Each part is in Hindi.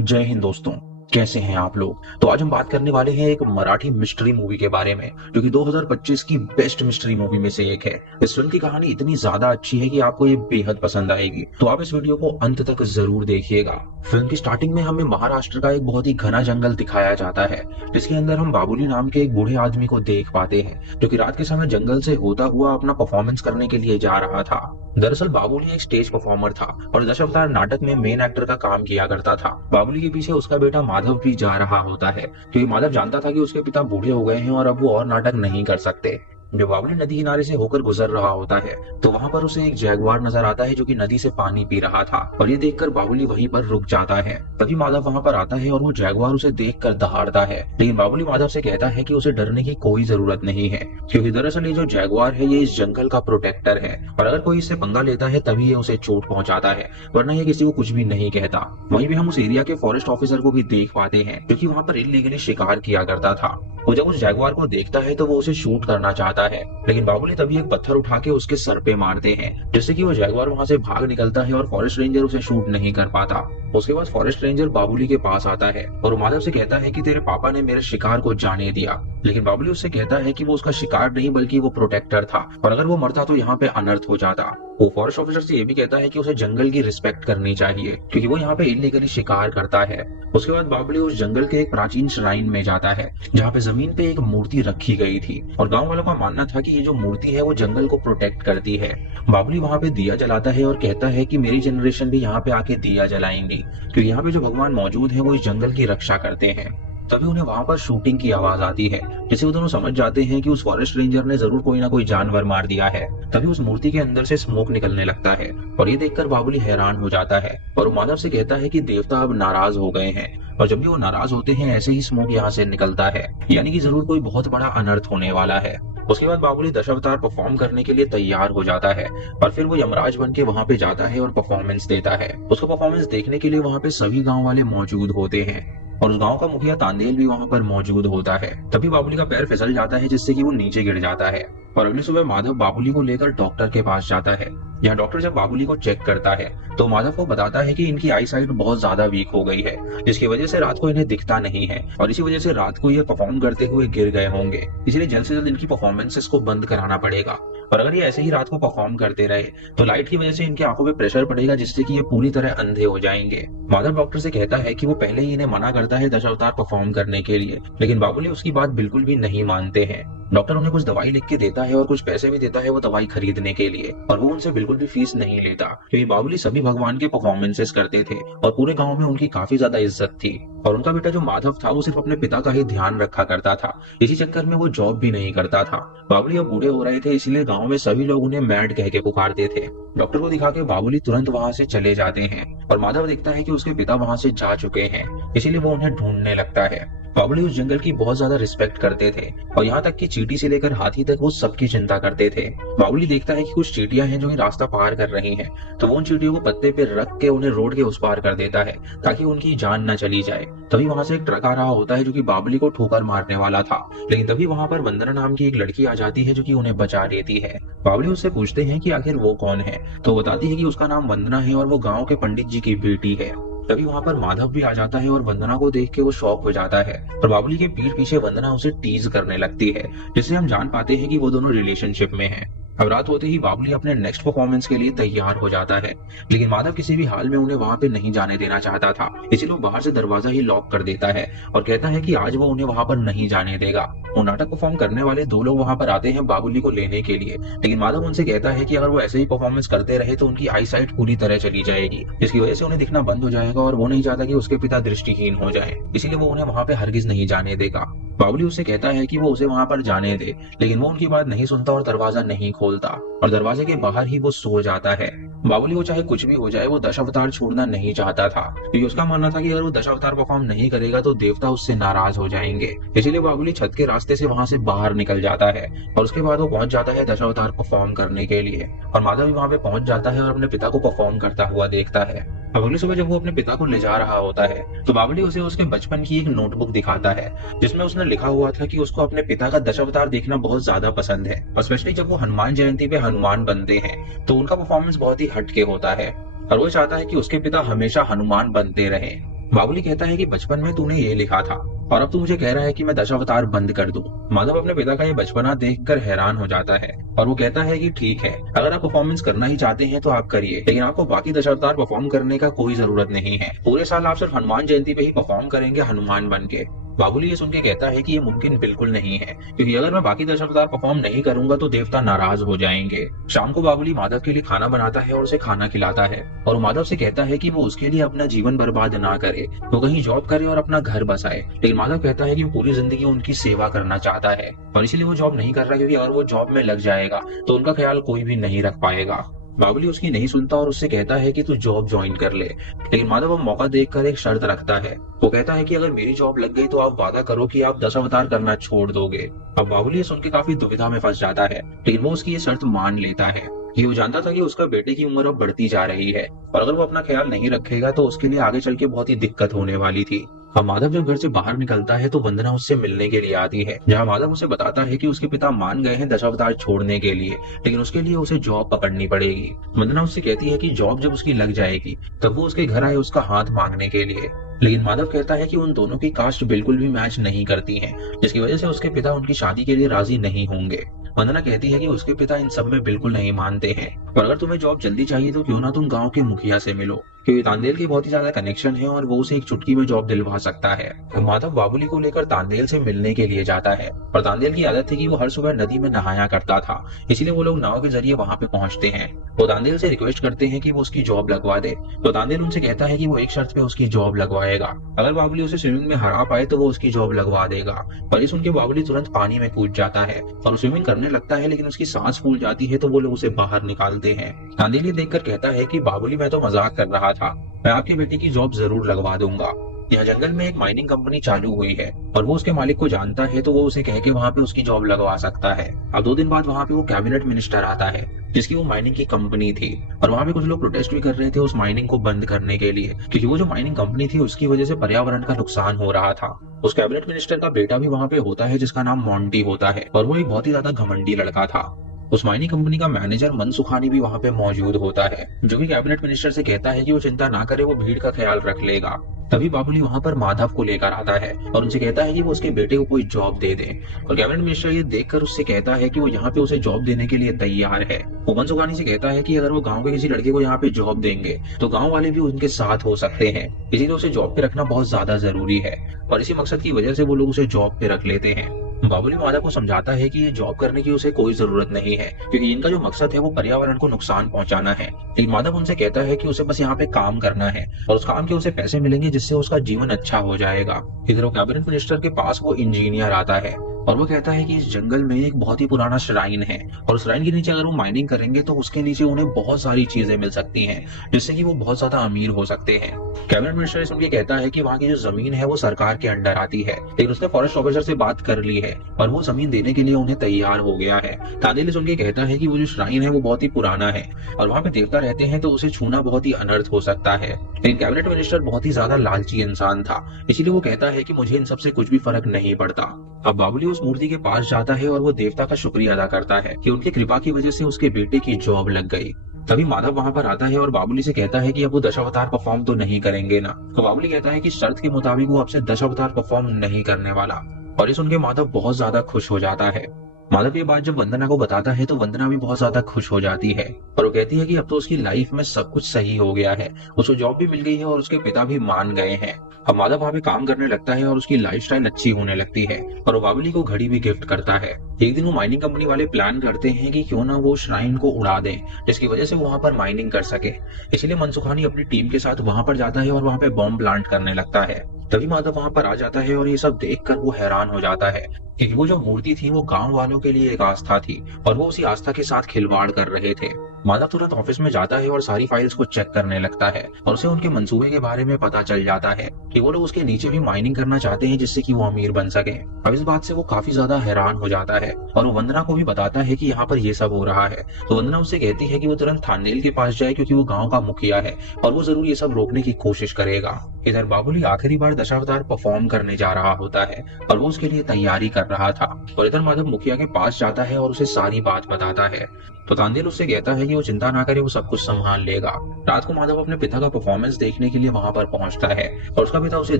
जय हिंद दोस्तों। कैसे हैं आप लोग। तो आज हम बात करने वाले हैं एक मराठी मिस्ट्री मूवी के बारे में जो कि 2025 की बेस्ट मिस्ट्री मूवी में से एक है। इस फिल्म की कहानी इतनी ज्यादा अच्छी है कि आपको ये बेहद पसंद आएगी, तो आप इस वीडियो को अंत तक जरूर देखिएगा। फिल्म की स्टार्टिंग में हमें महाराष्ट्र का एक बहुत ही घना जंगल दिखाया जाता है, जिसके अंदर हम बाबुली नाम के एक बूढ़े आदमी को देख पाते हैं जो कि रात के समय जंगल से होता हुआ अपना परफॉर्मेंस करने के लिए जा रहा था। दरअसल बाबुली एक स्टेज परफॉर्मर था और दशावतार नाटक में मेन एक्टर का काम किया करता था। बाबुली के पीछे उसका बेटा माधव भी जा रहा होता है, क्योंकि माधव जानता था कि उसके पिता बूढ़े हो गए हैं और अब वो और नाटक नहीं कर सकते। जब बाबुली नदी किनारे से होकर गुजर रहा होता है तो वहां पर उसे एक जैगुआर नजर आता है जो कि नदी से पानी पी रहा था, और ये देखकर बाबुली वहीं पर रुक जाता है। तभी माधव वहां पर आता है और वो जैगुआर उसे देखकर दहाड़ता है, लेकिन बाबुली माधव से कहता है कि उसे डरने की कोई जरूरत नहीं है, क्योंकि दरअसल ये जो जैगुआर है ये इस जंगल का प्रोटेक्टर है और अगर कोई इससे पंगा लेता है तभी ये उसे चोट पहुंचाता है, वरना ये किसी को कुछ भी नहीं कहता। वहीं भी हम उस एरिया के फॉरेस्ट ऑफिसर को भी देख पाते हैं जो कि वहां पर इलीगली शिकार किया करता था। वो जब उस जैगुआर को देखता है तो वो उसे शूट करना चाहता है, लेकिन बाबुली तभी एक पत्थर उठा के उसके सर पे मारते हैं, जिससे कि वो जैगुआर वहां से भाग निकलता है और फॉरेस्ट रेंजर उसे शूट नहीं कर पाता। उसके बाद फॉरेस्ट रेंजर बाबुली के पास आता है और माधव से कहता है कि तेरे पापा ने मेरे शिकार को जाने दिया, लेकिन बाबुली उससे कहता है कि वो उसका शिकार नहीं बल्कि वो प्रोटेक्टर था और अगर वो मरता तो यहाँ पे अनर्थ हो जाता। वो फॉरेस्ट ऑफिसर से ये भी कहता है कि उसे जंगल की रिस्पेक्ट करनी चाहिए क्योंकि वो यहाँ पे इलीगली शिकार करता है। उसके बाद बाबुली उस जंगल के एक प्राचीन श्राइन में जाता है जहाँ पे जमीन पे एक मूर्ति रखी गई थी और गांव वालों का मानना था कि ये जो मूर्ति है वो जंगल को प्रोटेक्ट करती है। बाबुली वहाँ पे दिया जलाता है और कहता है कि मेरी जनरेशन भी यहाँ पे आके दिया जलाएंगी क्योंकि यहाँ पे जो भगवान मौजूद है वो इस जंगल की रक्षा करते हैं। तभी उन्हें वहां पर शूटिंग की आवाज आती है, जिसे वो दोनों समझ जाते हैं कि उस फॉरेस्ट रेंजर ने जरूर कोई ना कोई जानवर मार दिया है। तभी उस मूर्ति के अंदर से स्मोक निकलने लगता है और ये देखकर बाबुली हैरान हो जाता है और वो माधव से कहता है कि देवता अब नाराज हो गए हैं, और जब भी वो नाराज होते हैं ऐसे ही स्मोक यहाँ से निकलता है, यानी कि जरूर कोई बहुत बड़ा अनर्थ होने वाला है। उसके बाद बाबुली दशावतार परफॉर्म करने के लिए तैयार हो जाता है और फिर वो यमराज बन के वहां पे जाता है और परफॉर्मेंस देता है। उसको परफॉर्मेंस देखने के लिए वहां पे सभी गांव वाले मौजूद होते हैं और उस गांव का मुखिया तांदेल भी वहां पर मौजूद होता है। तभी बाबुली का पैर फिसल जाता है जिससे कि वो नीचे गिर जाता है और अगली सुबह माधव बाबुली को लेकर डॉक्टर के पास जाता है। यहाँ डॉक्टर जब बाबुली को चेक करता है तो माधव को बताता है कि इनकी आई साइट बहुत ज्यादा वीक हो गई है, जिसकी वजह से रात को इन्हें दिखता नहीं है और इसी वजह से रात को ये परफॉर्म करते हुए गिर गए होंगे, इसलिए जल्द से जल्द इनकी परफॉर्मेंसेस को बंद कराना पड़ेगा। और अगर ये ऐसे ही रात को परफॉर्म करते रहे तो लाइट की वजह से इनकी आंखों पे प्रेशर पड़ेगा जिससे कि ये पूरी तरह अंधे हो जाएंगे। माधव डॉक्टर से कहता है कि वो पहले ही इन्हें मना करता है दशावतार परफॉर्म करने के लिए, लेकिन बाबुली उसकी बात बिल्कुल भी नहीं मानते हैं। डॉक्टर उन्हें कुछ दवाई लिख के देता है और कुछ पैसे भी देता है वो दवाई खरीदने के लिए, और वो उनसे बिल्कुल भी फीस नहीं लेता क्योंकि बाबुली सभी भगवान के परफॉर्मेंसेस करते थे और पूरे गांव में उनकी काफी ज्यादा इज्जत थी। और उनका बेटा जो माधव था वो सिर्फ अपने पिता का ही ध्यान रखा करता था, इसी चक्कर में वो जॉब भी नहीं करता था। बाबुली अब बूढ़े हो रहे थे इसलिए गांव में सभी लोग उन्हें मैड कह के पुकारते थे। डॉक्टर को दिखा के बाबुली तुरंत वहां से चले जाते हैं और माधव देखता है कि उसके पिता वहां से जा चुके हैं, इसीलिए वो उन्हें ढूंढने लगता है। बाबुली उस जंगल की बहुत ज्यादा रिस्पेक्ट करते थे और यहाँ तक कि चींटी से लेकर हाथी तक वो सबकी चिंता करते थे। बाबुली देखता है कि कुछ चींटियां हैं जो कि रास्ता पार कर रही हैं, तो वो उन चींटियों को पत्ते पे रख के उन्हें रोड के उस पार कर देता है ताकि उनकी जान न चली जाए। तभी वहां से एक ट्रक आ रहा होता है जो कि बाबुली को ठोकर मारने वाला था, लेकिन तभी वहां पर वंदना नाम की एक लड़की आ जाती है जो कि उन्हें बचा देती है। बाबुली उससे पूछते हैं कि आखिर वो कौन है, तो बताती है कि उसका नाम वंदना है और वो गाँव के पंडित जी की बेटी है। तभी वहां पर माधव भी आ जाता है और वंदना को देख के वो शॉक हो जाता है और बाबुली के पीठ पीछे वंदना उसे टीज करने लगती है, जिससे हम जान पाते हैं कि वो दोनों रिलेशनशिप में हैं। अब रात होते ही बाबुली अपने नेक्स्ट परफॉर्मेंस के लिए तैयार हो जाता है, लेकिन माधव किसी भी हाल में उन्हें वहां पे नहीं जाने देना चाहता था, इसीलिए वो बाहर से दरवाजा ही लॉक कर देता है और कहता है कि आज वो उन्हें वहां पर नहीं जाने देगा। वो नाटक परफॉर्म करने वाले दो लोग वहां पर आते हैं बाबुली को लेने के लिए, लेकिन माधव उनसे कहता है कि अगर वो ऐसे ही परफॉर्मेंस करते रहे तो उनकी आई साइट पूरी तरह चली जाएगी, जिसकी वजह से उन्हें दिखना बंद हो जाएगा और वो नहीं चाहता कि उसके पिता दृष्टिहीन हो जाए, इसीलिए वो उन्हें वहां पे हरगिज नहीं जाने देगा। बाबुली उससे कहता है कि वो उसे वहां पर जाने दे, लेकिन वो उनकी बात नहीं सुनता और दरवाजा नहीं खोलता और दरवाजे के बाहर ही वो सो जाता है। बाबुली को चाहे कुछ भी हो जाए वो दशावतार छोड़ना नहीं चाहता था, क्योंकि उसका मानना था कि अगर वो दशावतार परफॉर्म नहीं करेगा तो देवता उससे नाराज हो जाएंगे। इसीलिए बाबुली छत के रास्ते से वहां से बाहर निकल जाता है और उसके बाद वो पहुंच जाता है दशावतार परफॉर्म करने के लिए, और माधव भी वहां पे पहुंच जाता है और अपने पिता को परफॉर्म करता हुआ देखता है। अब अगली सुबह जब वो अपने पिता को ले जा रहा होता है तो बाबुली उसे उसके बचपन की एक नोटबुक दिखाता है जिसमें उसने लिखा हुआ था कि उसको अपने पिता का दशावतार देखना बहुत ज्यादा पसंद है, और स्पेशली जब वो हनुमान जयंती पे हनुमान बनते हैं तो उनका परफॉर्मेंस बहुत ही हटके होता है और वो चाहता है कि उसके पिता हमेशा हनुमान बनते रहे। बाबुली कहता है कि बचपन में तूने ये लिखा था और अब तू मुझे कह रहा है कि मैं दशावतार बंद कर दूं। माधव अपने पिता का ये बचपना देखकर हैरान हो जाता है और वो कहता है कि ठीक है, अगर आप परफॉर्मेंस करना ही चाहते हैं तो आप करिए, लेकिन आपको बाकी दशावतार परफॉर्म करने का कोई जरूरत नहीं है। पूरे साल आप सिर्फ हनुमान जयंती पे ही परफॉर्म करेंगे हनुमान बन के। बाबुली ये सुन के कहता है कि ये मुमकिन बिल्कुल नहीं है, क्योंकि अगर मैं बाकी दशावतार परफॉर्म नहीं करूंगा तो देवता नाराज हो जाएंगे। शाम को बाबुली माधव के लिए खाना बनाता है और उसे खाना खिलाता है और वो माधव से कहता है कि वो उसके लिए अपना जीवन बर्बाद ना करे, वो कहीं जॉब करे और अपना घर बसाए। लेकिन माधव कहता है कि वो पूरी जिंदगी उनकी सेवा करना चाहता है और इसीलिए वो जॉब नहीं कर रहा, क्योंकि अगर वो जॉब में लग जाएगा तो उनका ख्याल कोई भी नहीं रख पाएगा। बाबुली उसकी नहीं सुनता और उससे कहता है कि तू जॉब ज्वाइन कर ले, लेकिन माधव अब मौका देखकर एक शर्त रखता है। वो कहता है कि अगर मेरी जॉब लग गई तो आप वादा करो कि आप दशावतार करना छोड़ दोगे। अब बाबुली ये सुन के काफी दुविधा में फंस जाता है, लेकिन वो उसकी ये शर्त मान लेता है। ये वो जानता था कि उसका बेटे की उम्र अब बढ़ती जा रही है और अगर वो अपना ख्याल नहीं रखेगा तो उसके लिए आगे चल के बहुत ही दिक्कत होने वाली थी। अब माधव जब घर से बाहर निकलता है तो वंदना उससे मिलने के लिए आती है, जहाँ माधव उसे बताता है कि उसके पिता मान गए हैं दशावतार छोड़ने के लिए, लेकिन उसके लिए उसे जॉब पकड़नी पड़ेगी। वंदना उससे कहती है कि जॉब जब उसकी लग जाएगी तब वो उसके घर आए उसका हाथ मांगने के लिए, लेकिन माधव कहता है कि उन दोनों की कास्ट बिल्कुल भी मैच नहीं करती है, जिसकी वजह से उसके पिता उनकी शादी के लिए राजी नहीं होंगे। वंदना कहती है कि उसके पिता इन सब में बिल्कुल नहीं मानते हैं और अगर तुम्हें जॉब जल्दी चाहिए तो क्यों ना तुम गांव के मुखिया से मिलो, क्योंकि तांदेल के बहुत ही ज्यादा कनेक्शन है और वो उसे एक चुटकी में जॉब दिलवा सकता है। तो माधव बाबुली को लेकर तांदेल से मिलने के लिए जाता है और तांदेल की आदत थी कि वो हर सुबह नदी में नहाया करता था, इसीलिए वो लोग नाव के जरिए वहां पे पहुंचते हैं। वो तांदेल से रिक्वेस्ट करते हैं कि वो उसकी जॉब लगवा दे, तो तांदेल उनसे कहता है कि वो एक शर्त पे उसकी जॉब लगवाएगा, अगर बाबुली उसे स्विमिंग में हरा पाए तो वो उसकी जॉब लगवा देगा। पर ये सुन के बाबुली तुरंत पानी में कूद जाता है और स्विमिंग करने लगता है, लेकिन उसकी सांस फूल जाती है तो वो लोग उसे बाहर निकालते हैं। तांदेल ये देखकर कहता है कि बाबुली मैं तो मजाक कर रहा था, मैं आपके बेटे की जॉब जरूर लगवा दूंगा। यहाँ जंगल में एक माइनिंग कंपनी चालू हुई है और वो उसके मालिक को जानता है, तो वो उसे कह के वहाँ पे उसकी जॉब लगवा सकता है। अब 2 दिन बाद वहाँ पे वो कैबिनेट मिनिस्टर आता है जिसकी वो माइनिंग की कंपनी थी और वहाँ पे कुछ लोग प्रोटेस्ट भी कर रहे थे उस माइनिंग को बंद करने के लिए, क्योंकि वो जो माइनिंग कंपनी थी उसकी वजह से पर्यावरण का नुकसान हो रहा था। उस कैबिनेट मिनिस्टर का बेटा भी वहाँ पे होता है जिसका नाम मोंटी होता है और वो एक बहुत ही ज्यादा घमंडी लड़का था। उस माइनिंग कंपनी का मैनेजर मनसुखानी भी वहाँ पे मौजूद होता है, जो कि कैबिनेट मिनिस्टर से कहता है कि वो चिंता ना करे, वो भीड़ का ख्याल रख लेगा। तभी बाबुली वहाँ पर माधव को लेकर आता है और उनसे कहता है कि वो उसके बेटे को कोई जॉब दे दे और कैबिनेट मिनिस्टर ये देखकर उससे कहता है कि वो यहाँ पे उसे जॉब देने के लिए तैयार है। वो मनसुखानी से कहता है कि अगर वो गाँव के किसी लड़के को यहाँ पे जॉब देंगे तो गाँव वाले भी उनके साथ हो सकते हैं, इसीलिए उसे जॉब पे रखना बहुत ज्यादा जरूरी है और इसी मकसद की वजह से वो लोग उसे जॉब पे रख लेते हैं। बाबुली माधव को समझाता है कि ये जॉब करने की उसे कोई जरूरत नहीं है, क्योंकि इनका जो मकसद है वो पर्यावरण को नुकसान पहुंचाना है। लेकिन माधव उनसे कहता है कि उसे बस यहाँ पे काम करना है और उस काम के उसे पैसे मिलेंगे जिससे उसका जीवन अच्छा हो जाएगा। इधर वो कैबिनेट मिनिस्टर के पास वो इंजीनियर आता है और वो कहता है कि इस जंगल में एक बहुत ही पुराना श्राइन है और श्राइन के नीचे अगर वो माइनिंग करेंगे तो उसके नीचे उन्हें बहुत सारी चीजें मिल सकती हैं, जिससे कि वो बहुत ज्यादा अमीर हो सकते हैं। कैबिनेट मिनिस्टर सुन के कहता है कि वहाँ की जो जमीन है वो सरकार के अंडर आती है, लेकिन उसने फॉरेस्ट ऑफिसर से बात कर ली है और वो जमीन देने के लिए उन्हें तैयार हो गया है। तांदेल सुन के कहता है कि वो जो श्राइन है वो बहुत ही पुराना है और वहाँ पे देवता रहते हैं, तो उसे छूना बहुत ही अनर्थ हो सकता है। लेकिन कैबिनेट मिनिस्टर बहुत ही ज्यादा लालची इंसान था, इसीलिए वो कहता है कि मुझे इन सबसे कुछ भी फर्क नहीं पड़ता। अब बाबुली उस मूर्ति के पास जाता है और वो देवता का शुक्रिया अदा करता है कि उनकी कृपा की वजह से उसके बेटे की जॉब लग गई। तभी माधव वहां पर आता है और बाबुली से कहता है कि अब वो दशावतार परफॉर्म तो नहीं करेंगे ना। तो बाबुली कहता है कि शर्त के मुताबिक वो अब से दशावतार परफॉर्म नहीं करने वाला और ये सुन के माधव बहुत ज्यादा खुश हो जाता है। माधव ये बात जब वंदना को बताता है तो वंदना भी बहुत ज्यादा खुश हो जाती है और वो कहती है कि अब तो उसकी लाइफ में सब कुछ सही हो गया है, उसको जॉब भी मिल गई है और उसके पिता भी मान गए हैं। अब माधव वहाँ पे काम करने लगता है और उसकी लाइफस्टाइल अच्छी होने लगती है और वो बाबुली को घड़ी भी गिफ्ट करता है। एक दिन वो माइनिंग कंपनी वाले प्लान करते हैं कि क्यों ना वो श्राइन को उड़ा दें, जिसकी वजह से वो वहाँ पर माइनिंग कर सके। इसलिए मनसुखानी अपनी टीम के साथ वहाँ पर जाता है और वहाँ पे बॉम्ब प्लांट करने लगता है। तभी माधव वहाँ पर आ जाता है और ये सब देखकर वो हैरान हो जाता है, क्योंकि वो जो मूर्ति थी वो गांव वालों के लिए एक आस्था थी और वो उसी आस्था के साथ खिलवाड़ कर रहे थे। माधव तुरंत ऑफिस में जाता है और सारी फाइल्स को चेक करने लगता है और उसे उनके मंसूबे के बारे में पता चल जाता है कि वो लोग उसके नीचे भी माइनिंग करना चाहते हैं, जिससे कि वो अमीर बन सके। अब इस बात से वो काफी ज्यादा हैरान हो जाता है और वो वंदना को भी बताता है कि यहाँ पर ये सब हो रहा है। तो वंदना उससे कहती है कि वो तुरंत थानेल के पास जाए, क्योंकि वो गाँव का मुखिया है और वो जरूर ये सब रोकने की कोशिश करेगा। इधर बाबुली आखिरी बार दशावतार परफॉर्म करने जा रहा होता है और वो उसके लिए तैयारी कर रहा था। और इधर माधव मुखिया के पास जाता है और उसे सारी बात बताता है। तो तांडेल उससे कहता है कि वो चिंता ना करे, वो सब कुछ संभाल लेगा। रात को माधव अपने पिता का परफॉर्मेंस देखने के लिए वहां पर पहुंचता है और उसका पिता उसे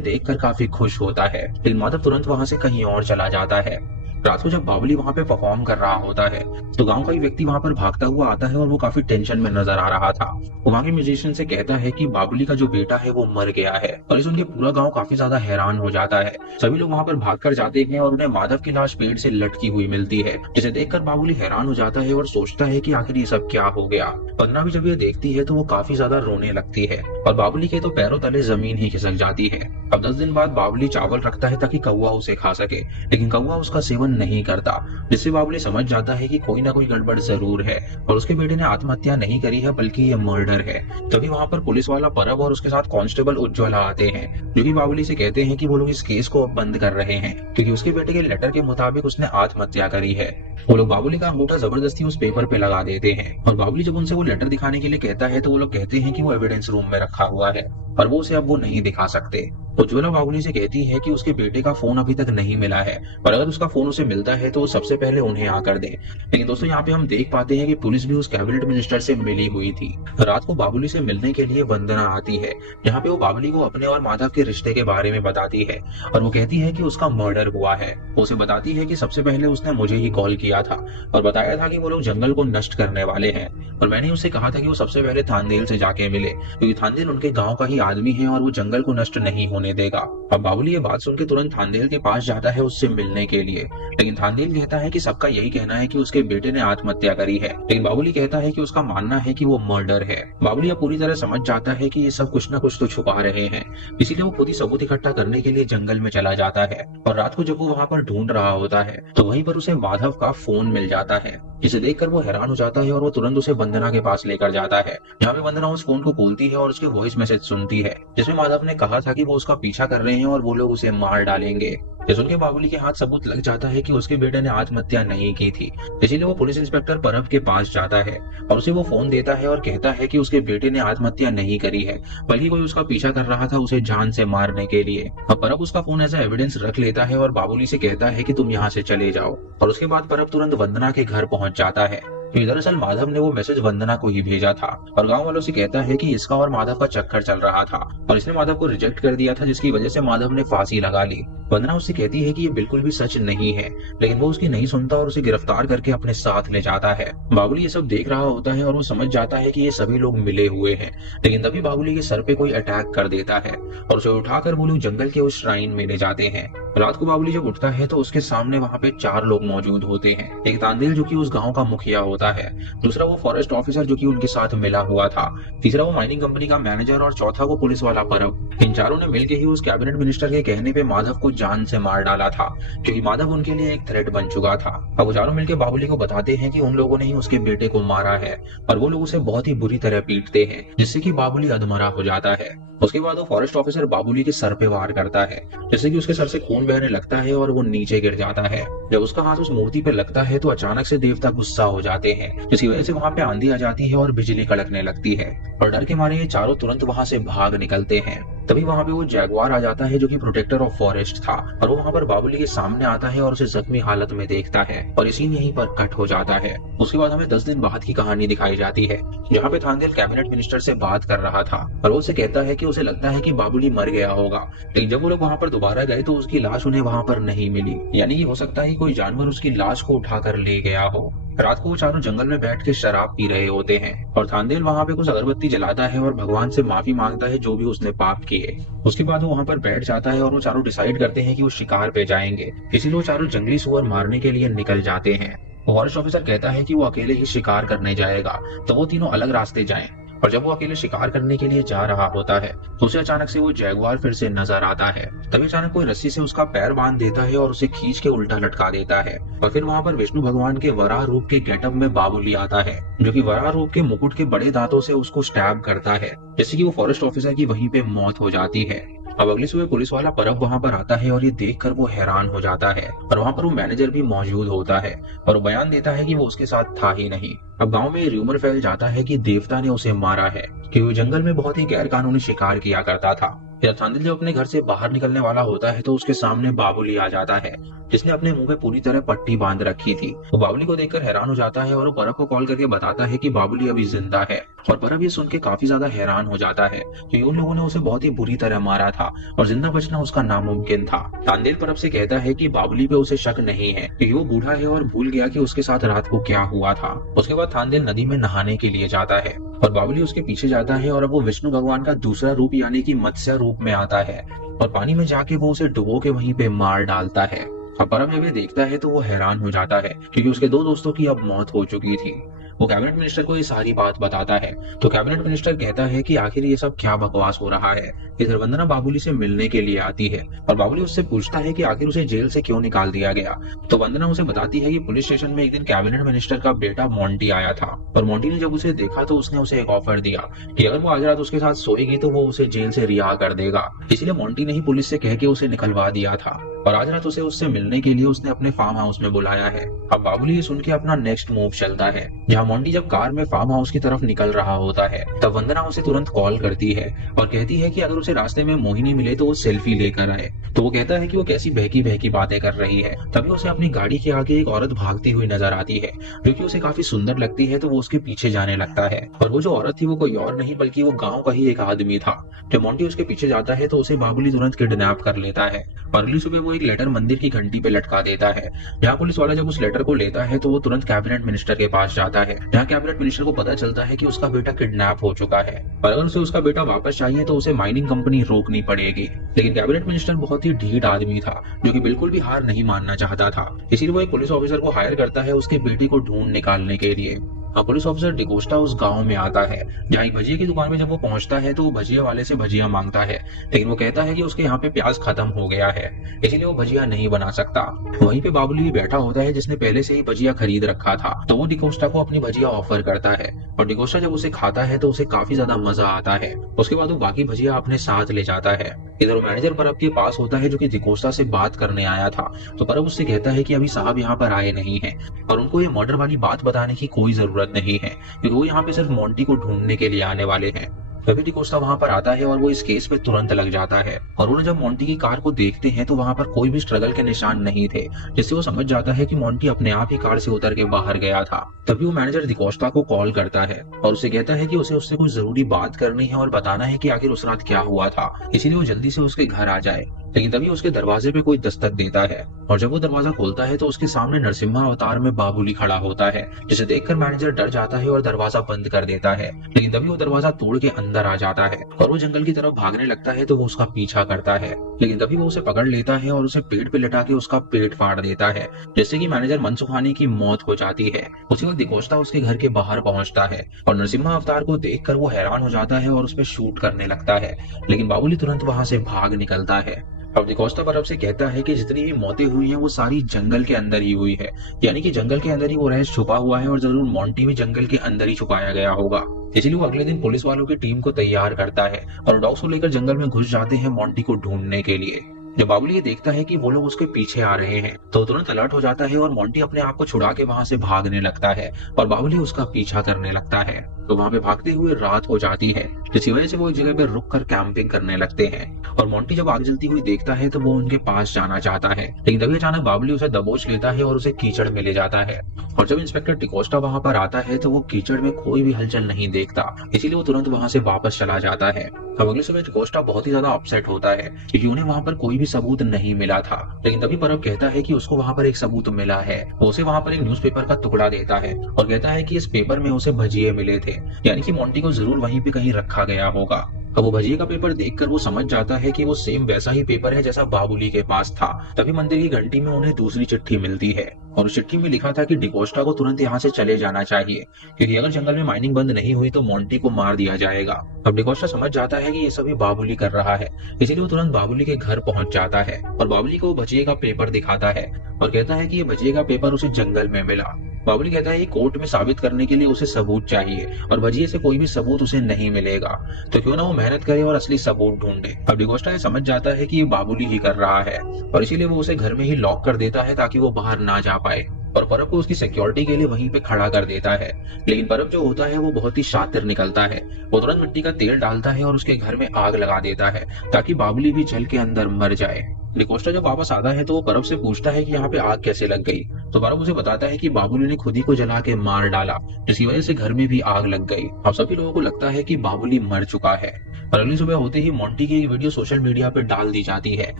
देखकर काफी खुश होता है, लेकिन माधव तुरंत वहां से कहीं और चला जाता है। रात को जब बाबुली वहां पे परफॉर्म कर रहा होता है तो गांव का एक व्यक्ति वहां पर भागता हुआ आता है और वो काफी टेंशन में नजर आ रहा था। वो वहां के म्यूजिशियन से कहता है कि बाबुली का जो बेटा है वो मर गया है, और इस उनके पूरा गांव काफी ज्यादा हैरान हो जाता है। सभी लोग वहां पर भागकर जाते हैं और उन्हें माधव की लाश पेड़ से लटकी हुई मिलती है, जिसे देखकर बाबुली हैरान हो जाता है और सोचता है कि आखिर ये सब क्या हो गया। वरना भी जब ये देखती है तो वो काफी ज्यादा रोने लगती है और बाबुली के तो पैरों तले जमीन ही खिसक जाती है। अब 10 दिन बाद बाबुली चावल रखता है ताकि कौवा उसे खा सके, लेकिन कौवा उसका सेवन नहीं करता, जिससे बाबुली समझ जाता है कि कोई ना कोई गड़बड़ जरूर है और उसके बेटे ने आत्महत्या नहीं करी है बल्कि ये मर्डर है। तभी वहां पर पुलिस वाला परब और उसके साथ कांस्टेबल उज्ज्वला आते हैं, जो कि बाबुली से कहते हैं कि वो लोग इस केस को अब बंद कर रहे हैं क्योंकि उसके बेटे के लेटर के मुताबिक उसने आत्महत्या करी है। वो लोग बाबुली का अंगूठा जबरदस्ती उस पेपर पे लगा देते हैं और बाबुली जब उनसे वो लेटर दिखाने के लिए कहता है तो वो लोग कहते हैं कि वो एविडेंस रूम में रखा हुआ है और वो उसे अब वो नहीं दिखा सकते। उज्ज्वला बाबुली से कहती है कि उसके बेटे का फोन अभी तक नहीं मिला है और अगर उसका फोन उसे मिलता है तो वो सबसे पहले उन्हें आकर दे। लेकिन दोस्तों यहाँ पे हम देख पाते हैं कि पुलिस भी उस कैबिनेट मिनिस्टर से मिली हुई थी। रात को बाबुली से मिलने के लिए वंदना आती है, जहाँ पे वो बाबुली को अपने और माधव के रिश्ते के बारे में बताती है और वो कहती है कि उसका मर्डर हुआ है। वो उसे बताती है कि सबसे पहले उसने मुझे ही कॉल किया था और बताया था कि वो लोग जंगल को नष्ट करने वाले हैं और मैंने उससे कहा था कि वो सबसे पहले थांदेल से जाके मिले क्योंकि थांदेल उनके गांव का ही आदमी है और वो जंगल को नष्ट नहीं होने देगा। अब बाबुली ये बात सुनकर तुरंत थांदेल के पास जाता है उससे मिलने के लिए, लेकिन थांदेल कहता है कि सबका यही कहना है कि उसके बेटे ने आत्महत्या करी है, लेकिन बाबुली कहता है कि उसका मानना है कि वो मर्डर है। बाबुली अब पूरी तरह समझ जाता है कि ये सब कुछ न कुछ तो छुपा रहे हैं, इसीलिए वो खुद ही सबूत इकट्ठा करने के लिए जंगल में चला जाता है। और रात को जब वो वहां पर ढूंढ रहा होता है तो वहीं पर उसे माधव का फोन मिल जाता है, जिसे देखकर वो हैरान हो जाता है और वो तुरंत उसे वंदना के पास लेकर जाता है, जहाँ पे वंदना उस फोन को खोलती है और उसके वॉइस मैसेज सुनती है जिसमें माधव ने कहा था कि वो उसका पीछा कर रहे हैं और वो लोग उसे मार डालेंगे। ये सुन के बाबुली के हाथ सबूत लग जाता है कि उसके बेटे ने आत्महत्या नहीं की थी, इसीलिए वो पुलिस इंस्पेक्टर परब के पास जाता है और उसे वो फोन देता है और कहता है कि उसके बेटे ने आत्महत्या नहीं करी है बल्कि कोई उसका पीछा कर रहा था उसे जान से मारने के लिए। अब परब उसका फोन एज एविडेंस रख लेता है और बाबुली से कहता है कि तुम यहाँ से चले जाओ, और उसके बाद परब तुरंत वंदना के घर पहुंच जाता है। तो दरअसल माधव ने वो मैसेज वंदना को ही भेजा था और गांव वालों से कहता है कि इसका और माधव का चक्कर चल रहा था और इसने माधव को रिजेक्ट कर दिया था, जिसकी वजह से माधव ने फांसी लगा ली। वंदना उससे कहती है कि ये बिल्कुल भी सच नहीं है, लेकिन वो उसकी नहीं सुनता और उसे गिरफ्तार करके अपने साथ ले जाता है। बाबुली ये सब देख रहा होता है और वो समझ जाता है कि ये सभी लोग मिले हुए हैं, लेकिन तभी बाबुली के सर पे कोई अटैक कर देता है और उसे उठाकर वो लोग जंगल के उस श्राइन में ले जाते हैं। रात को बाबुली जब उठता है तो उसके सामने वहाँ पे 4 लोग मौजूद होते हैं। एक तांदेल जो कि उस गांव का मुखिया होता है, दूसरा वो फॉरेस्ट ऑफिसर जो कि उनके साथ मिला हुआ था, तीसरा वो माइनिंग कंपनी का मैनेजर और चौथा वो पुलिस वाला परब। इन चारों ने मिलकर ही उस कैबिनेट मिनिस्टर के कहने पे माधव को जान से मार डाला था, क्योंकि माधव उनके लिए एक थ्रेट बन चुका था। अब वो चारों मिलकर बाबुली को बताते हैं कि उन लोगों ने ही उसके बेटे को मारा है और वो लोग उसे बहुत ही बुरी तरह पीटते हैं, जिससे कि बाबुली अधमरा हो जाता है। उसके बाद वो फॉरेस्ट ऑफिसर बाबुली के सर पे वार करता है, जिससे कि उसके सर से खून बहने लगता है और वो नीचे गिर जाता है। जब उसका हाथ उस मूर्ति पे लगता है तो अचानक से देवता गुस्सा हो जाते हैं, जिसकी वजह से वहां पे आंधी आ जाती है और बिजली कड़कने लगती है और डर के मारे ये चारों तुरंत वहां से भाग निकलते हैं। तभी वहां पे वो जैगुआर आ जाता है जो कि प्रोटेक्टर ऑफ फॉरेस्ट था और वो वहां पर बाबुली के सामने आता है और उसे जख्मी हालत में देखता है और ये सीन यहीं पर कट हो जाता है। उसके बाद हमें 10 दिन बाद की कहानी दिखाई जाती है, जहाँ पे थांदेल कैबिनेट मिनिस्टर से बात कर रहा था और वो उसे कहता है कि उसे लगता है कि बाबुली मर गया होगा, लेकिन जब वो लोग वहां पर दोबारा गए तो उसकी लाश उन्हें वहां पर नहीं मिली, यानी कि हो सकता है कोई जानवर उसकी लाश को उठाकर ले गया हो। रात को वो चारों जंगल में बैठ के शराब पी रहे होते हैं और थांदेल वहां पे कुछ अगरबत्ती जलाता है और भगवान से माफी मांगता है जो भी उसने पाप किए। उसके बाद वो वहां पर बैठ जाता है और वो चारों डिसाइड करते हैं कि वो शिकार पे जाएंगे, इसीलिए वो चारों जंगली सुअर मारने के लिए निकल जाते हैं। फॉरेस्ट ऑफिसर कहता है कि वो अकेले ही शिकार करने जाएगा, तो वो तीनों अलग रास्ते जाएं। और जब वो अकेले शिकार करने के लिए जा रहा होता है तो उसे अचानक से वो जैगुआर फिर से नजर आता है। तभी अचानक कोई रस्सी से उसका पैर बांध देता है और उसे खींच के उल्टा लटका देता है और फिर वहां पर विष्णु भगवान के वराह रूप के गेटअप में बाबुली आता है, जो कि वराह रूप के मुकुट के बड़े दांतों से उसको स्टैब करता है, जिससे कि वो फॉरेस्ट ऑफिसर की वहीं पे मौत हो जाती है। अब अगली सुबह पुलिस वाला परब वहां पर आता है और ये देखकर वो हैरान हो जाता है और वहां पर वो मैनेजर भी मौजूद होता है और वो बयान देता है कि वो उसके साथ था ही नहीं। अब गांव में र्यूमर फैल जाता है कि देवता ने उसे मारा है, कि वो जंगल में बहुत ही गैर कानूनी शिकार किया करता था चांदिल जब अपने घर से बाहर निकलने वाला होता है तो उसके सामने बाबुली आ जाता है, जिसने अपने मुंह पे पूरी तरह पट्टी बांध रखी थी। वो बाबुली को देखकर हैरान हो जाता है और वो परब को कॉल करके बताता है कि बाबुली अभी जिंदा है। और परब ये सुन के काफी ज्यादा हैरान हो जाता है कि उन लोगों ने उसे बहुत ही बुरी तरह मारा था और जिंदा बचना उसका नामुमकिन था। चांदिल परब से कहता है कि बाबुली पे उसे शक नहीं है क्योंकि वो बूढ़ा है और भूल गया कि उसके साथ रात को क्या हुआ था। उसके बाद चांदिल नदी में नहाने के लिए जाता है और बाबुली उसके पीछे जाता है और अब वो विष्णु भगवान का दूसरा रूप यानी कि मत्स्य रूप में आता है और पानी में जाके वो उसे डुबो के वहीं पे मार डालता है। और परम जब ये देखता है तो वो हैरान हो जाता है क्योंकि उसके दो दोस्तों की अब मौत हो चुकी थी। वो कैबिनेट मिनिस्टर को ये सारी बात बताता है तो कैबिनेट मिनिस्टर कहता है कि आखिर ये सब क्या बकवास हो रहा है। इधर वंदना बाबुली से मिलने के लिए आती है और बाबुली उससे पूछता है कि आखिर उसे जेल से क्यों निकाल दिया गया। तो वंदना उसे बताती है कि पुलिस स्टेशन में एक दिन कैबिनेट मिनिस्टर का बेटा मोंटी आया था और मोंटी ने जब उसे देखा तो उसने उसे एक ऑफर दिया कि अगर वो आज रात उसके साथ सोएगी तो वो उसे जेल से रिहा कर देगा। इसलिए मोंटी ने ही पुलिस से कह के उसे निकलवा दिया था और आज रात उसे उससे मिलने के लिए उसने अपने फार्म हाउस में बुलाया है। अब बाबुली ये सुन के अपना नेक्स्ट मूव चलता है। जहाँ मोंटी जब कार में फार्म हाउस की तरफ निकल रहा होता है तब वंदना उसे तुरंत कॉल करती है और कहती है कि अगर उसे रास्ते में मोहिनी मिले तो वो सेल्फी लेकर आए। तो वो कहता है कि वो कैसी बहकी बहकी बातें कर रही है। तभी उसे अपनी गाड़ी के आगे एक औरत भागती हुई नजर आती है जो कि उसे काफी सुंदर लगती है। तो वो उसके पीछे जाने लगता है और वो जो औरत थी वो कोई और नहीं बल्कि वो गाँव का ही एक आदमी था। जब मोंटी उसके पीछे जाता है तो उसे बाबुली तुरंत किडनैप कर लेता है और अगली सुबह वो एक लेटर मंदिर की घंटी पे लटका देता है। जहाँ पुलिस वाला जब उस लेटर को लेता है तो वो तुरंत कैबिनेट मिनिस्टर के पास जाता है, जहाँ कैबिनेट मिनिस्टर को पता चलता है कि उसका बेटा किडनैप हो चुका है और अगर उसे उसका बेटा वापस चाहिए तो उसे माइनिंग कंपनी रोकनी पड़ेगी। लेकिन कैबिनेट मिनिस्टर बहुत ही ढीठ आदमी था जो कि बिल्कुल भी हार नहीं मानना चाहता था। इसीलिए वो एक पुलिस ऑफिसर को हायर करता है उसके बेटे को ढूंढ निकालने के लिए। पुलिस ऑफिसर डिकोस्टा उस गांव में आता है जहाँ एक भजिया की दुकान में जब वो पहुंचता है तो वो भजिया वाले से भजिया मांगता है, लेकिन वो कहता है कि उसके यहाँ पे प्याज खत्म हो गया है इसीलिए वो भजिया नहीं बना सकता। वहीं पे बाबुली भी बैठा होता है जिसने पहले से ही भजिया खरीद रखा था। तो वो डिकोस्टा को अपनी भजिया ऑफर करता है और डिकोस्टा जब उसे खाता है तो उसे काफी ज्यादा मजा आता है। उसके बाद वो बाकी भजिया अपने साथ ले जाता है। इधर वो मैनेजर परब के पास होता है जो कि डिकोस्टा से बात करने आया था। तो परब उससे कहता है कि अभी साहब यहाँ पर आए नहीं है और उनको ये मर्डर वाली बात बताने की कोई जरूरत नहीं है क्योंकि वो यहाँ पे सिर्फ मोंटी को ढूंढने के लिए आने वाले हैं। तभी डिकोस्टा वहाँ पर आता है और वो इस केस पे तुरंत लग जाता है और वो जब मोंटी की कार को देखते हैं तो वहाँ पर कोई भी स्ट्रगल के निशान नहीं थे, जिससे वो समझ जाता है कि मोंटी अपने आप ही कार से उतर के बाहर गया था। तभी वो मैनेजर डिकोस्टा को कॉल करता है और उसे कहता है कि उसे उससे कुछ जरूरी बात करनी है और बताना है कि आखिर उस रात क्या हुआ था, इसीलिए वो जल्दी से उसके घर आ जाए। लेकिन तभी उसके दरवाजे पे कोई दस्तक देता है और जब वो दरवाजा खोलता है तो उसके सामने नरसिम्हा अवतार में बाबुली खड़ा होता है, जिसे देखकर मैनेजर डर जाता है और दरवाजा बंद कर देता है। लेकिन तभी वो दरवाजा तोड़ के अंदर आ जाता है और वो जंगल की तरफ भागने लगता है तो वो उसका पीछा करता है। लेकिन तभी वो उसे पकड़ लेता है और उसे पेड़ पे लिटा के उसका पेट फाड़ देता है, जिससे कि मैनेजर मनसुखानी की मौत हो जाती है। उसी वक्त डिकोस्टा उसके घर के बाहर पहुंचता है और नरसिम्हा अवतार को देखकर वो हैरान हो जाता है और उस पर शूट करने लगता है, लेकिन बाबुली तुरंत वहां से भाग निकलता है। अब डिकोस्टा परब से कहता है कि जितनी भी मौतें हुई हैं वो सारी जंगल के अंदर ही हुई है, यानी कि जंगल के अंदर ही वो रहस्य छुपा हुआ है और जरूर मोंटी भी जंगल के अंदर ही छुपाया गया होगा। इसलिए वो अगले दिन पुलिस वालों की टीम को तैयार करता है और डॉग्स को लेकर जंगल में घुस जाते हैं मोंटी को ढूंढने के लिए। जब बाबुली ये देखता है कि वो लोग उसके पीछे आ रहे हैं तो तुरंत अलर्ट हो जाता है और मोंटी अपने आप को छुड़ा के वहां से भागने लगता है और बाबुली उसका पीछा करने लगता है। तो वहां पे भागते हुए रात हो जाती है, जिसकी वजह से वो एक जगह पे रुक कर कैंपिंग करने लगते हैं और मोंटी जब आग जलती हुई देखता है तो वो उनके पास जाना चाहता है, लेकिन तभी अचानक बाबुली उसे दबोच लेता है और उसे कीचड़ में ले जाता है। और जब इंस्पेक्टर डिकोस्टा वहां पर आता है तो वो कीचड़ में कोई भी हलचल नहीं देखता, इसीलिए वो तुरंत वहां से वापस चला जाता है। अब अगले समय डिकोस्टा बहुत ही ज्यादा अपसेट होता है क्योंकि उन्हें वहां पर कोई भी सबूत नहीं मिला था। लेकिन तभी परब कहता है कि उसको वहां पर एक सबूत मिला है। वो उसे वहां पर एक न्यूज़पेपर का टुकड़ा देता है और कहता है कि इस पेपर में उसे भजिए मिले थे, यानी कि मोंटी को जरूर वहीं पे कहीं रखा गया होगा। अब वो भजिए का पेपर देखकर वो समझ जाता है कि वो सेम वैसा ही पेपर है जैसा बाबुली के पास था। तभी मंदिर की घंटी में उन्हें दूसरी चिट्ठी मिलती है और उस चिट्ठी में लिखा था कि डिकोस्टा को तुरंत यहाँ से चले जाना चाहिए क्योंकि अगर जंगल में माइनिंग बंद नहीं हुई तो मोंटी को मार दिया जाएगा। अब डिकोस्टा समझ जाता है कि ये सभी बाबुली कर रहा है, इसीलिए वो तुरंत बाबुली के घर पहुंच जाता है और बाबुली को भजिए का पेपर दिखाता है और कहता है कि ये भजिए का पेपर उसे जंगल में मिला। बाबुली कहता है कि कोर्ट में साबित करने के लिए उसे सबूत चाहिए और भजिए से कोई भी सबूत उसे नहीं मिलेगा, तो क्यों ना वो मेहनत करे और असली सबूत ढूंढे। अब डिकोस्टा समझ जाता है कि ये बाबुली ही कर रहा है और इसीलिए वो उसे घर में ही लॉक कर देता है ताकि वो बाहर ना जा पाए। और परब को उसकी सिक्योरिटी के लिए वहीं पे खड़ा कर देता है। लेकिन परब जो होता है वो बहुत ही शातिर निकलता है। वो तुरंत मिट्टी का तेल डालता है और उसके घर में आग लगा देता है ताकि बाबुली भी जल के अंदर मर जाए। डिकोस्टा जब वापस आता है तो वो परब से पूछता है कि यहाँ पे आग कैसे लग गई। तो परब उसे बताता है कि बाबुली ने खुद ही को जला के मार डाला, जिसकी वजह से घर में भी आग लग गई। अब सभी लोगों को लगता है कि बाबुली मर चुका है। और अगली सुबह होते ही मोंटी की एक वीडियो सोशल मीडिया पे डाल दी जाती है,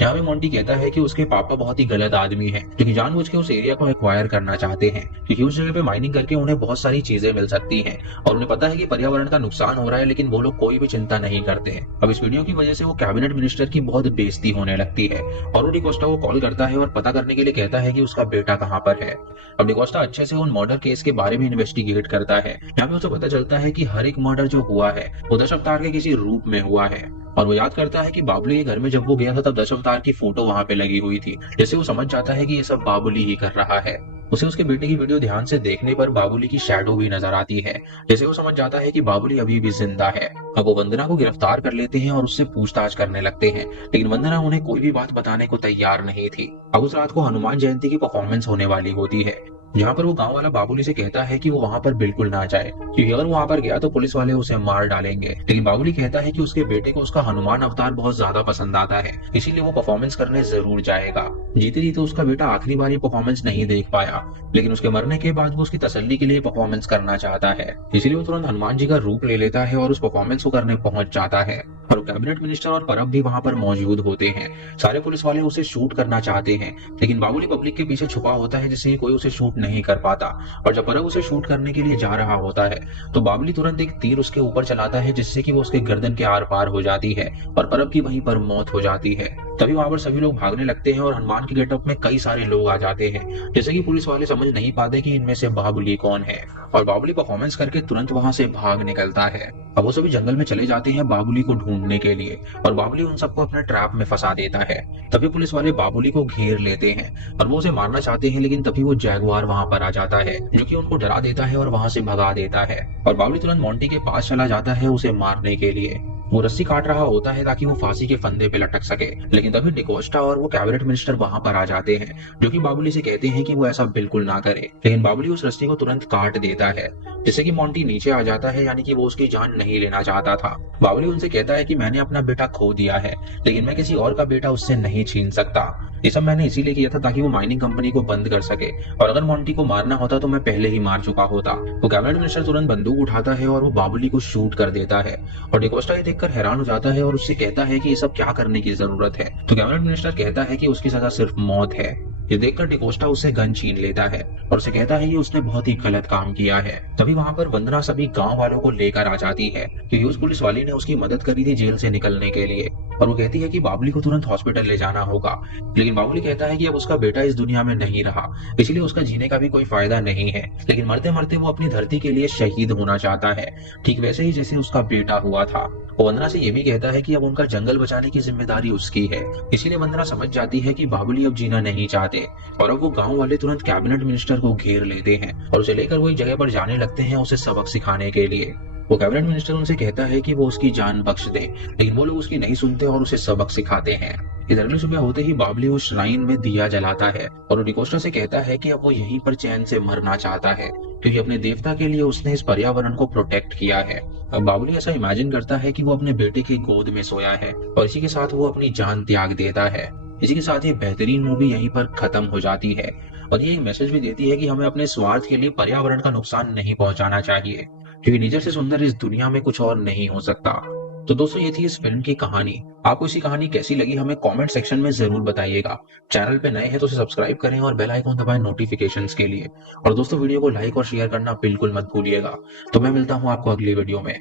जहाँ पे मोंटी कहता है कि उसके पापा बहुत ही गलत आदमी हैं, जो कि जानबूझ के उस एरिया को एक्वायर करना चाहते हैं, क्योंकि उस जगह पे माइनिंग करके उन्हें बहुत सारी चीजें मिल सकती हैं और उन्हें पता है कि पर्यावरण का नुकसान हो रहा है, लेकिन वो लोग कोई भी चिंता नहीं करते। अब इस वीडियो की वजह से वो कैबिनेट मिनिस्टर की बहुत बेइज्जती होने लगती है और वो डिकोस्टा को कॉल करता है और पता करने के लिए कहता है कि उसका बेटा कहाँ पर है। अब डिकोस्टा अच्छे से उन मर्डर केस के बारे में इन्वेस्टिगेट करता है। यहाँ पे उसे पता चलता है कि हर एक मर्डर जो हुआ है वो दश अवतार के किसी रूप में हुआ है। और वो याद करता है कि बाबुली के घर में जब वो गया था तब दश अवतार की फोटो वहां पे लगी हुई थी, जिससे वो समझ जाता है कि ये सब बाबुली ही कर रहा है। उसे उसके बेटे की वीडियो ध्यान से देखने पर बाबुली की शैडो भी नजर आती है, जिससे वो समझ जाता है कि बाबुली अभी भी जिंदा है। अब वो वंदना को गिरफ्तार कर लेते हैं और उससे पूछताछ करने लगते हैं, लेकिन वंदना उन्हें कोई भी बात बताने को तैयार नहीं थी। अब उस रात को हनुमान जयंती की परफॉर्मेंस होने वाली होती है, जहाँ पर वो गांव वाला बाबुली से कहता है कि वो वहां पर बिल्कुल ना जाए, क्योंकि अगर वो वहां पर गया तो पुलिस वाले उसे मार डालेंगे। लेकिन बाबुली कहता है कि उसके बेटे को उसका हनुमान अवतार बहुत ज्यादा पसंद आता है, इसीलिए वो परफॉर्मेंस करने जरूर जाएगा। जीते जी तो उसका बेटा आखिरी बार ये परफॉर्मेंस नहीं देख पाया, लेकिन उसके मरने के बाद वो उसकी तसल्ली के लिए परफॉर्मेंस करना चाहता है, इसीलिए वो तुरंत हनुमान जी का रूप ले लेता है और उस परफॉर्मेंस को करने पहुंच जाता है। और कैबिनेट मिनिस्टर और परब भी वहां पर मौजूद होते हैं। सारे पुलिस वाले उसे शूट करना चाहते हैं, लेकिन बाबुली पब्लिक के पीछे छुपा होता है, जिससे कोई उसे शूट नहीं कर पाता। और जब परब उसे शूट करने के लिए जा रहा होता है तो बाबुली तुरंत एक तीर उसके ऊपर चलाता है, जिससे कि वो उसके गर्दन के आर पार हो जाती है और परब की वहीं पर मौत हो जाती है। तभी वहां पर सभी लोग भागने लगते हैं और हनुमान के गेटअप में कई सारे लोग आ जाते हैं, जैसे कि पुलिस वाले समझ नहीं पाते कि इनमें से बाबुली कौन है। और बाबुली परफॉर्मेंस करके तुरंत वहां से भाग निकलता है। अब वो सभी जंगल में चले जाते हैं बाबुली को ढूंढने के लिए, और बाबुली उन सबको अपने ट्रैप में फंसा देता है। तभी पुलिस वाले बाबुली को घेर लेते हैं और वो उसे मारना चाहते हैं, लेकिन तभी वो जैगुआर वहां पर आ जाता है, जो कि उनको डरा देता है और वहां से भगा देता है। और बाबुली तुरंत मोंटी के पास चला जाता है उसे मारने के लिए। वो रस्सी काट रहा होता है ताकि वो फांसी के फंदे पे लटक सके, लेकिन तभी डिकोस्टा और वो कैबिनेट मिनिस्टर वहां पर आ जाते हैं, जो कि बाबुली से कहते हैं कि वो ऐसा बिल्कुल ना करे। लेकिन बाबुली उस रस्सी को तुरंत काट देता है, जिससे कि मोंटी नीचे आ जाता है, यानी कि वो उसकी जान नहीं लेना चाहता था। बाबुली उनसे कहता है कि मैंने अपना बेटा खो दिया है, लेकिन मैं किसी और का बेटा उससे नहीं छीन सकता। ये सब मैंने इसीलिए किया था ताकि वो माइनिंग कंपनी को बंद कर सके, और अगर मोंटी को मारना होता तो मैं पहले ही मार चुका होता। तो कैबिनेट मिनिस्टर तुरंत बंदूक उठाता है और वो बाबुली को शूट कर देता है। और डिकोस्टा ये देखकर हैरान हो जाता है और उससे कहता है कि ये सब क्या करने की जरूरत है। तो कैबिनेट मिनिस्टर कहता है कि उसकी सजा सिर्फ मौत है। ये देखकर डिकोस्टा उससे गन छीन लेता है और उसे कहता है कि उसने बहुत ही गलत काम किया है। तभी वहां पर वंदना सभी गांव वालों को लेकर आ जाती है, क्योंकि उस पुलिस वाली ने उसकी मदद करी थी जेल से निकलने के लिए। और वो कहती है कि बाबुली को तुरंत हॉस्पिटल ले जाना होगा, लेकिन बाबुली कहता है कि अब उसका बेटा इस दुनिया में नहीं रहा, इसलिए उसका जीने का भी कोई फायदा नहीं है। लेकिन मरते मरते वो अपनी धरती के लिए शहीद होना चाहता है, ठीक वैसे ही जैसे उसका बेटा हुआ था। वो वंदना से ये भी कहता है कि अब उनका जंगल बचाने की जिम्मेदारी उसकी है, इसीलिए वंदना समझ जाती है कि बाबुली अब जीना नहीं चाहते। और अब वो गांव वाले तुरंत कैबिनेट मिनिस्टर को घेर लेते हैं और उसे लेकर वो एक जगह पर जाने लगते हैं उसे सबक सिखाने के लिए। वो कैबिनेट मिनिस्टर उनसे कहता है कि वो उसकी जान बख्श दे, लेकिन वो लोग उसकी नहीं सुनते और उसे सबक सिखाते हैं। इधर अगली सुबह होते ही बाबुली उस श्राइन में दिया जलाता है और डिकोस्टा से कहता है कि अब वो यहीं पर चैन से मरना चाहता है, क्योंकि अपने देवता के लिए उसने इस पर्यावरण को प्रोटेक्ट किया है। अब बाबुली ऐसा इमेजिन करता है कि वो अपने बेटे की गोद में सोया है और इसी के साथ वो अपनी जान त्याग देता है। इसी के साथ ये बेहतरीन मूवी यहीं पर खत्म हो जाती है और ये एक मैसेज भी देती है कि हमें अपने स्वार्थ के लिए पर्यावरण का नुकसान नहीं पहुंचाना चाहिए, क्योंकि नेचर से सुंदर इस दुनिया में कुछ और नहीं हो सकता। तो दोस्तों ये थी इस फिल्म की कहानी। आपको इसी कहानी कैसी लगी हमें कमेंट सेक्शन में जरूर बताइएगा। चैनल पे नए हैं तो उसे सब्सक्राइब करें और बेल आइकन दबाएं नोटिफिकेशंस के लिए। और दोस्तों वीडियो को लाइक और शेयर करना बिल्कुल मत भूलिएगा। तो मैं मिलता हूँ आपको अगली वीडियो में।